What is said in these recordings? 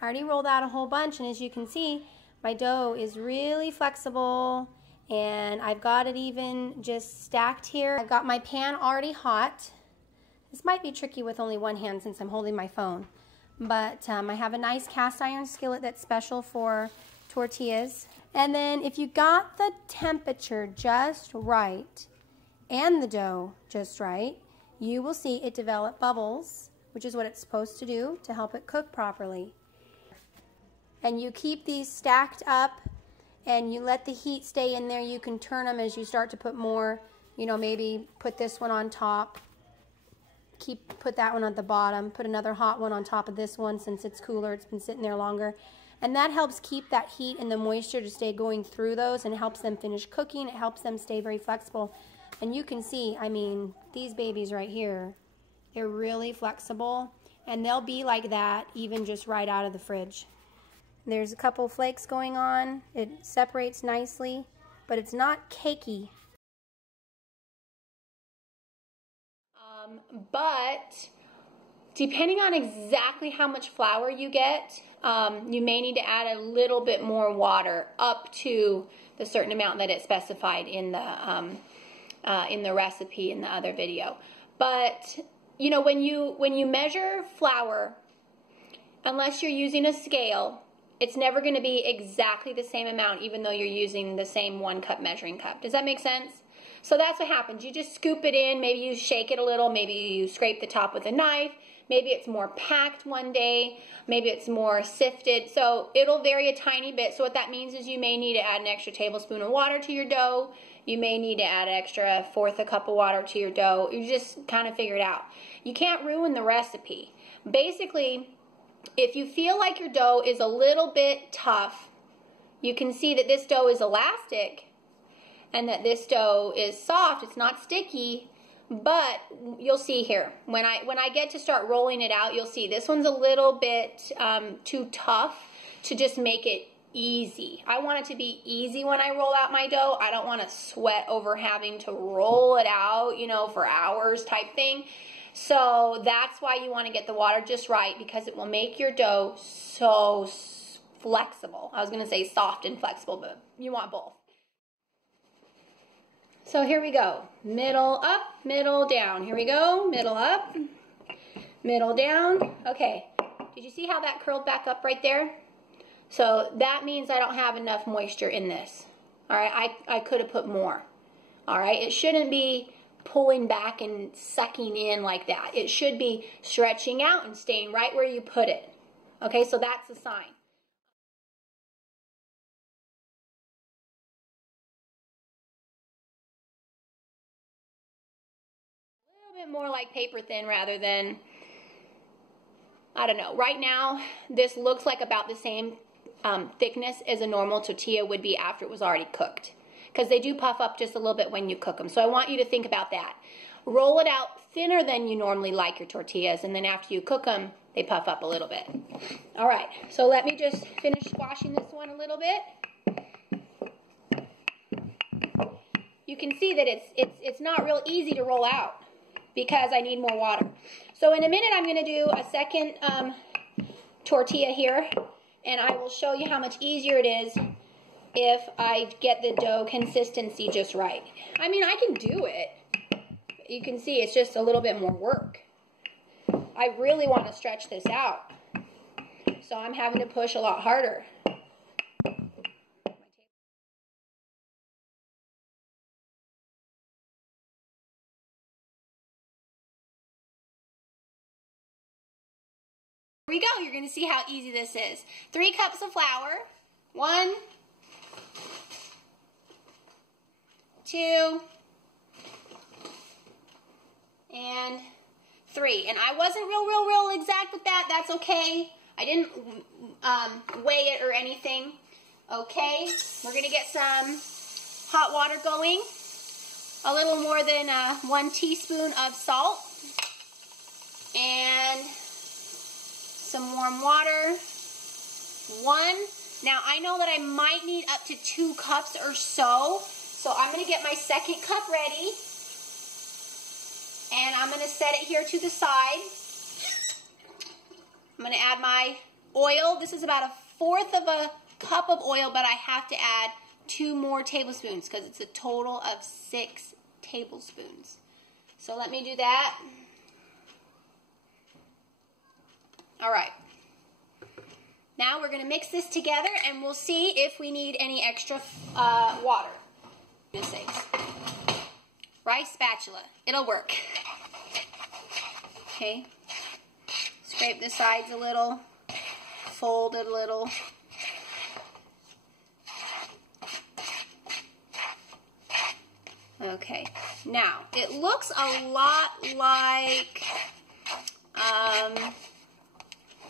I already rolled out a whole bunch, and as you can see, my dough is really flexible, and I've got it even just stacked here. I've got my pan already hot. This might be tricky with only one hand since I'm holding my phone, but I have a nice cast iron skillet that's special for tortillas. And then if you got the temperature just right and the dough just right, you will see it develop bubbles, which is what it's supposed to do to help it cook properly. And you keep these stacked up and you let the heat stay in there. You can turn them as you start to put more, you know, maybe put this one on top, put that one at the bottom, put another hot one on top of this one since it's cooler, it's been sitting there longer. And that helps keep that heat and the moisture to stay going through those, and helps them finish cooking. It helps them stay very flexible. And you can see, I mean, these babies right here, they're really flexible, and they'll be like that even just right out of the fridge. There's a couple flakes going on. It separates nicely, but it's not cakey. But depending on exactly how much flour you get, you may need to add a little bit more water up to the certain amount that it specified in the recipe in the other video. But you know, when you measure flour, unless you're using a scale, it's never going to be exactly the same amount, even though you're using the same 1 cup measuring cup. Does that make sense? So that's what happens. You just scoop it in, maybe you shake it a little, maybe you scrape the top with a knife, maybe it's more packed one day, maybe it's more sifted. So it'll vary a tiny bit. So what that means is you may need to add an extra tablespoon of water to your dough. You may need to add an extra 1/4 cup of water to your dough. You just kind of figure it out. You can't ruin the recipe. Basically, if you feel like your dough is a little bit tough, you can see that this dough is elastic and that this dough is soft. It's not sticky, but you'll see here, when I get to start rolling it out, you'll see this one's a little bit too tough to just make it easy. I want it to be easy when I roll out my dough. I don't want to sweat over having to roll it out, you know, for hours type thing. So that's why you want to get the water just right, because it will make your dough so flexible. I was going to say soft and flexible, but you want both. So here we go. Middle up, middle down. Here we go. Middle up, middle down. Okay. Did you see how that curled back up right there? So that means I don't have enough moisture in this. All right. I could have put more. All right. It shouldn't be pulling back and sucking in like that. It should be stretching out and staying right where you put it. Okay. So that's a sign. Bit more like paper thin rather than, I don't know. Right now, this looks like about the same thickness as a normal tortilla would be after it was already cooked, because they do puff up just a little bit when you cook them. So I want you to think about that. Roll it out thinner than you normally like your tortillas, and then after you cook them, they puff up a little bit. All right, so let me just finish squashing this one a little bit. You can see that it's not real easy to roll out, because I need more water. So in a minute, I'm going to do a second tortilla here, and I will show you how much easier it is if I get the dough consistency just right. I mean, I can do it. You can see it's just a little bit more work. I really want to stretch this out, so I'm having to push a lot harder. Here we go. You're going to see how easy this is. 3 cups of flour. 1, 2, and 3. And I wasn't real exact with that. That's okay. I didn't weigh it or anything. Okay. We're going to get some hot water going. A little more than 1 teaspoon of salt. And some warm water. 1. Now I know that I might need up to 2 cups or so. So I'm going to get my second cup ready. And I'm going to set it here to the side. I'm going to add my oil. This is about 1/4 of a cup of oil, but I have to add 2 more tablespoons because it's a total of 6 tablespoons. So let me do that. All right. Now we're going to mix this together and we'll see if we need any extra water. Rice spatula. It'll work. Okay. Scrape the sides a little. Fold it a little. Okay. Now, it looks a lot like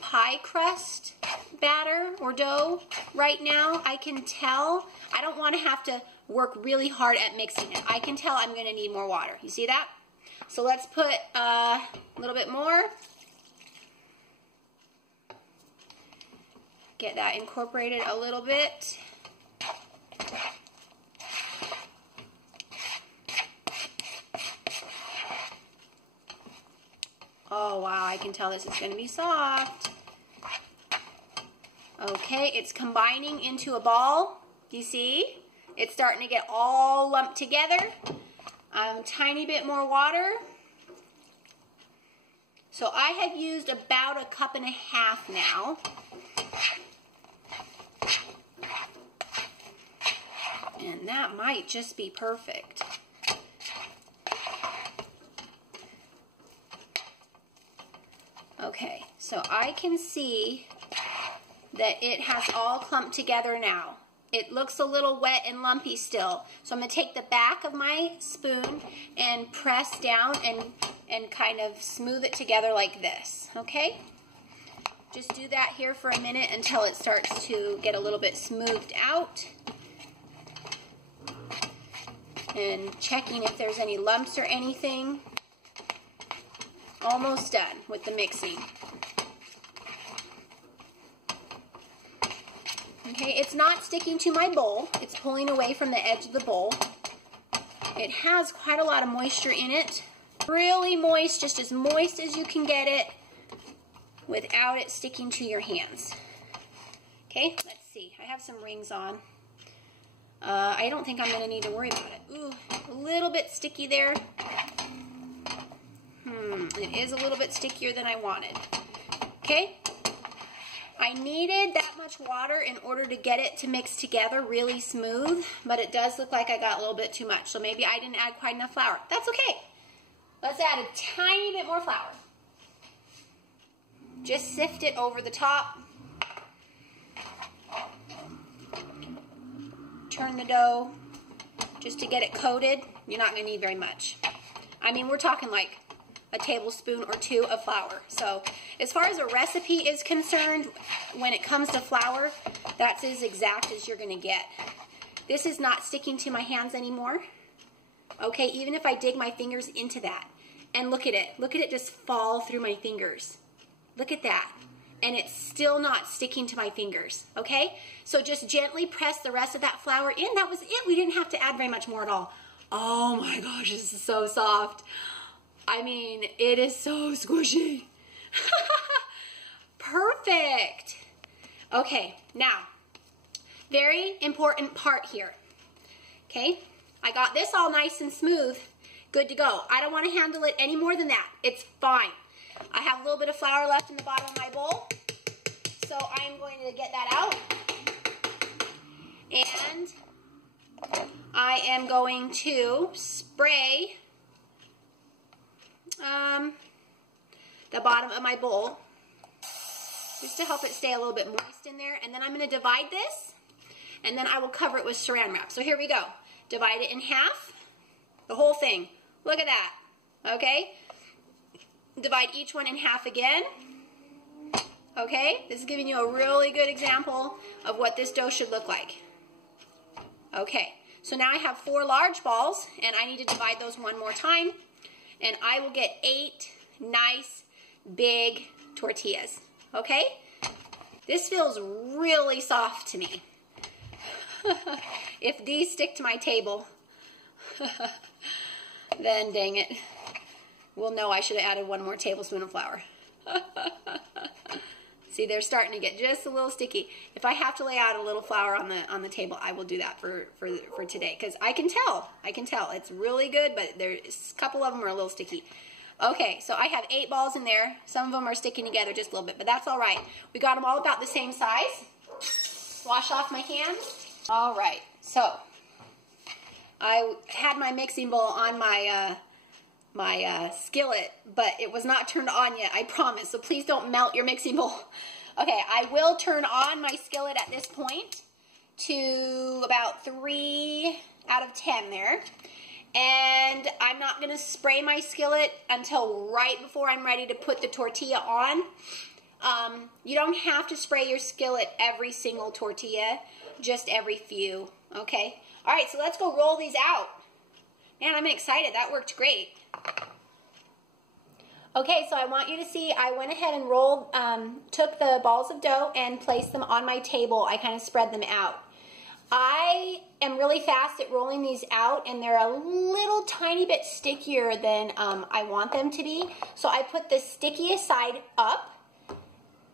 pie crust batter or dough right now. I can tell. I don't want to have to work really hard at mixing it. I can tell I'm going to need more water. You see that? So let's put a little bit more. Get that incorporated a little bit. Oh wow, I can tell this is going to be soft. Okay, it's combining into a ball. You see? It's starting to get all lumped together. A tiny bit more water. So I have used about 1.5 cups now. And that might just be perfect. Okay, so I can see that it has all clumped together now. It looks a little wet and lumpy still. So I'm going to take the back of my spoon and press down and kind of smooth it together like this, okay? Just do that here for a minute until it starts to get a little bit smoothed out. And checking if there's any lumps or anything. Almost done with the mixing. Okay, it's not sticking to my bowl. It's pulling away from the edge of the bowl. It has quite a lot of moisture in it. Really moist, just as moist as you can get it without it sticking to your hands. Okay, let's see. I have some rings on. I don't think I'm going to need to worry about it. Ooh, a little bit sticky there. It is a little bit stickier than I wanted. Okay, I needed that much water in order to get it to mix together really smooth, but it does look like I got a little bit too much, so maybe I didn't add quite enough flour. That's okay. Let's add a tiny bit more flour. Just sift it over the top. Turn the dough just to get it coated. You're not going to need very much. I mean, we're talking like a tablespoon or 2 of flour. So as far as a recipe is concerned, when it comes to flour, that's as exact as you're going to get. This is not sticking to my hands anymore. Okay, even if I dig my fingers into that. And look at it. Look at it just fall through my fingers. Look at that. And it's still not sticking to my fingers. Okay? So just gently press the rest of that flour in. That was it. We didn't have to add very much more at all. Oh my gosh, this is so soft. I mean, it is so squishy. Perfect. Okay, now, very important part here. Okay, I got this all nice and smooth, good to go. I don't want to handle it any more than that. It's fine. I have a little bit of flour left in the bottom of my bowl, so I'm going to get that out. And I am going to spray the bottom of my bowl just to help it stay a little bit moist in there. And then I'm going to divide this, and then I will cover it with saran wrap. So here we go. Divide it in half, the whole thing. Look at that. Okay? Divide each one in half again. Okay? This is giving you a really good example of what this dough should look like. Okay. So now I have 4 large balls, and I need to divide those one more time. And I will get 8 nice, big tortillas. Okay? This feels really soft to me. If these stick to my table, then dang it. We'll know I should have added 1 more tablespoon of flour. See? See, they're starting to get just a little sticky. If I have to lay out a little flour on the table, I will do that for today, because I can tell it's really good, but there's a couple of them are a little sticky. Okay, so I have 8 balls in there. Some of them are sticking together just a little bit, but that's all right. We got them all about the same size. Wash off my hands. All right, so I had my mixing bowl on my skillet, but it was not turned on yet, I promise, so please don't melt your mixing bowl. Okay, I will turn on my skillet at this point to about 3 out of 10 there. And I'm not going to spray my skillet until right before I'm ready to put the tortilla on. You don't have to spray your skillet every single tortilla, just every few, okay? All right, so let's go roll these out. Man, I'm excited. That worked great. Okay, so I want you to see, I went ahead and rolled, took the balls of dough and placed them on my table. I kind of spread them out. I am really fast at rolling these out, and they're a little tiny bit stickier than I want them to be. So I put the stickiest side up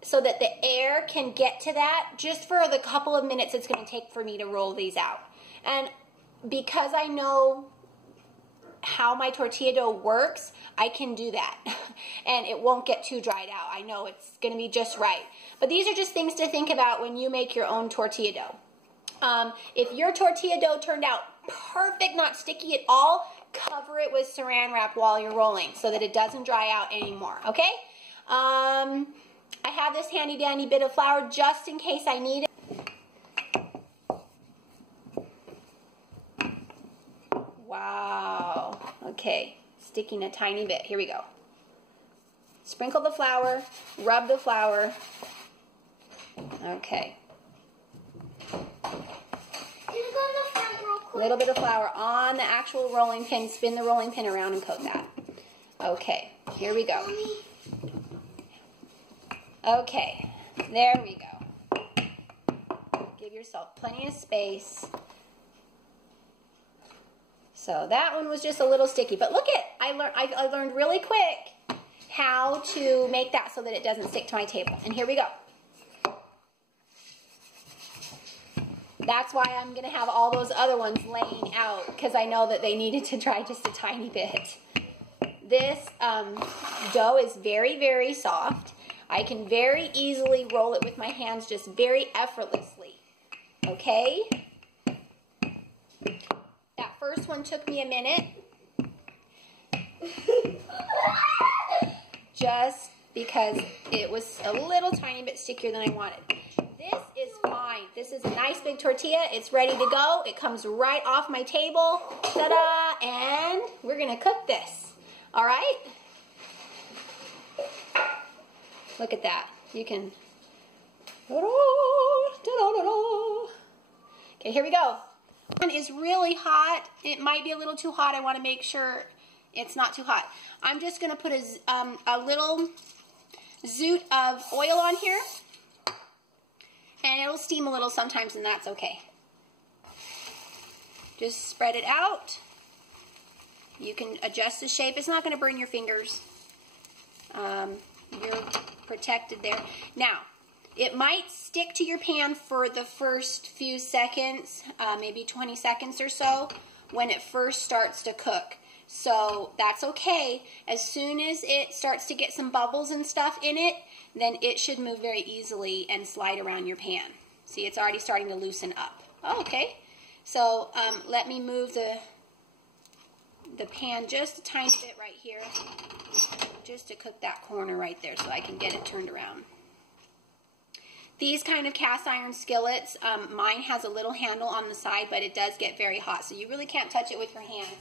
so that the air can get to that just for the couple of minutes it's going to take for me to roll these out. And because I know how my tortilla dough works, I can do that. And it won't get too dried out. I know it's going to be just right. But these are just things to think about when you make your own tortilla dough. If your tortilla dough turned out perfect, not sticky at all, cover it with saran wrap while you're rolling so that it doesn't dry out anymore, okay? I have this handy dandy bit of flour just in case I need it. Wow, okay, sticking a tiny bit. Here we go. Sprinkle the flour, rub the flour. Okay. A little bit of flour on the actual rolling pin. Spin the rolling pin around and coat that. Okay, here we go. Okay, there we go. Give yourself plenty of space. So that one was just a little sticky, but look I learned really quick how to make that so that it doesn't stick to my table. And here we go. That's why I'm going to have all those other ones laying out, because I know that they needed to dry just a tiny bit. This dough is very, very soft. I can very easily roll it with my hands just very effortlessly. Okay? That first one took me a minute. Just because it was a little tiny bit stickier than I wanted. This is fine. This is a nice big tortilla. It's ready to go. It comes right off my table. Ta-da! And we're going to cook this. All right? Look at that. You can... Okay, here we go. One is really hot. It might be a little too hot. I want to make sure it's not too hot. I'm just going to put a little zoot of oil on here. And it'll steam a little sometimes, and that's okay. Just spread it out. You can adjust the shape. It's not going to burn your fingers. You're protected there. Now, it might stick to your pan for the first few seconds, maybe 20 seconds or so, when it first starts to cook. So that's okay. As soon as it starts to get some bubbles and stuff in it, then it should move very easily and slide around your pan. See, it's already starting to loosen up. Oh, okay. So let me move the pan just a tiny bit right here, just to cook that corner right there so I can get it turned around. These kind of cast iron skillets, mine has a little handle on the side, but it does get very hot, so you really can't touch it with your hands.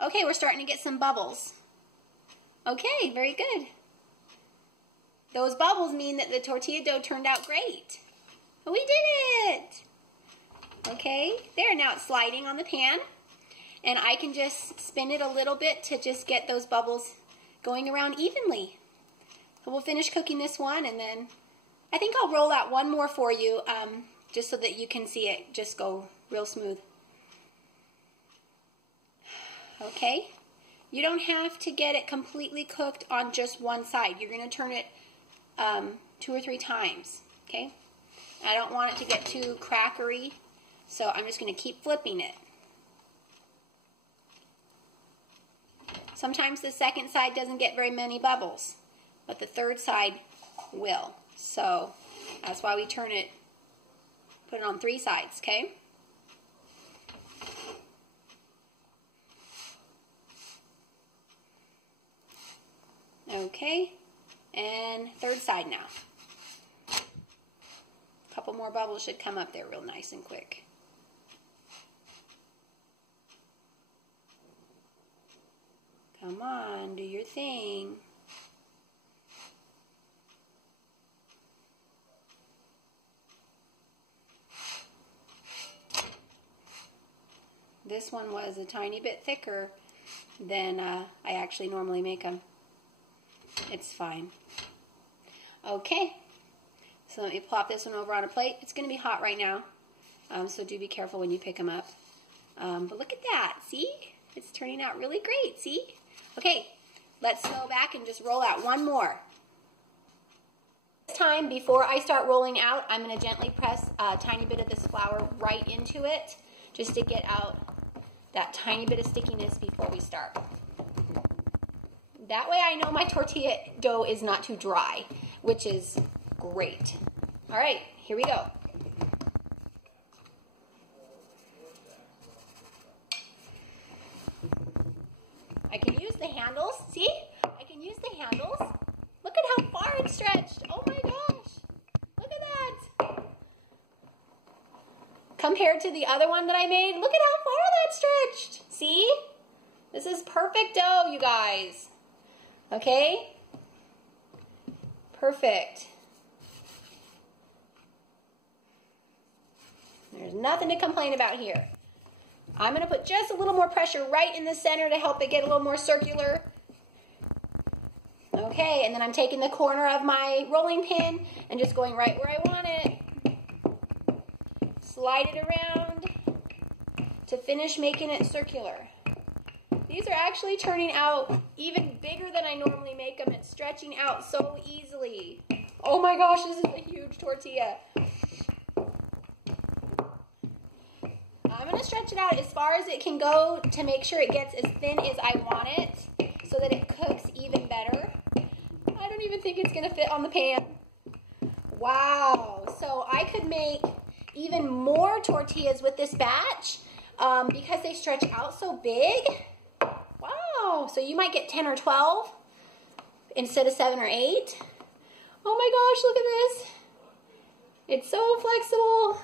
Okay, we're starting to get some bubbles. Okay, very good. Those bubbles mean that the tortilla dough turned out great. We did it! Okay, there, now it's sliding on the pan. And I can just spin it a little bit to just get those bubbles going around evenly. So we'll finish cooking this one, and then I think I'll roll out one more for you, just so that you can see it just go real smooth. Okay, You don't have to get it completely cooked on just one side. You're going to turn it 2 or 3 times, okay? I don't want it to get too crackery, so I'm just going to keep flipping it. Sometimes the second side doesn't get very many bubbles, but the third side will. So that's why we turn it, put it on 3 sides, okay? Okay, and third side now. A couple more bubbles should come up there real nice and quick. Come on, do your thing. This one was a tiny bit thicker than I actually normally make them. It's fine. Okay, so let me plop this one over on a plate. It's going to be hot right now, so do be careful when you pick them up. But look at that, see? It's turning out really great, see? Okay, let's go back and just roll out one more. This time, before I start rolling out, I'm going to gently press a tiny bit of this flour right into it, just to get out that tiny bit of stickiness before we start. That way I know my tortilla dough is not too dry, which is great. All right, here we go. I can use the handles, see? I can use the handles. Look at how far it's stretched. Oh my gosh, look at that. Compared to the other one that I made, look at how far that's stretched. See? This is perfect dough, you guys. Okay? Perfect. There's nothing to complain about here. I'm going to put just a little more pressure right in the center to help it get a little more circular. Okay, and then I'm taking the corner of my rolling pin and just going right where I want it. Slide it around to finish making it circular. These are actually turning out even bigger than I normally make them. It's stretching out so easily. Oh my gosh, this is a huge tortilla. I'm going to stretch it out as far as it can go to make sure it gets as thin as I want it so that it cooks even better. I don't even think it's going to fit on the pan. Wow. So I could make even more tortillas with this batch because they stretch out so big. Wow, so you might get 10 or 12 instead of 7 or 8. Oh my gosh, look at this. It's so flexible.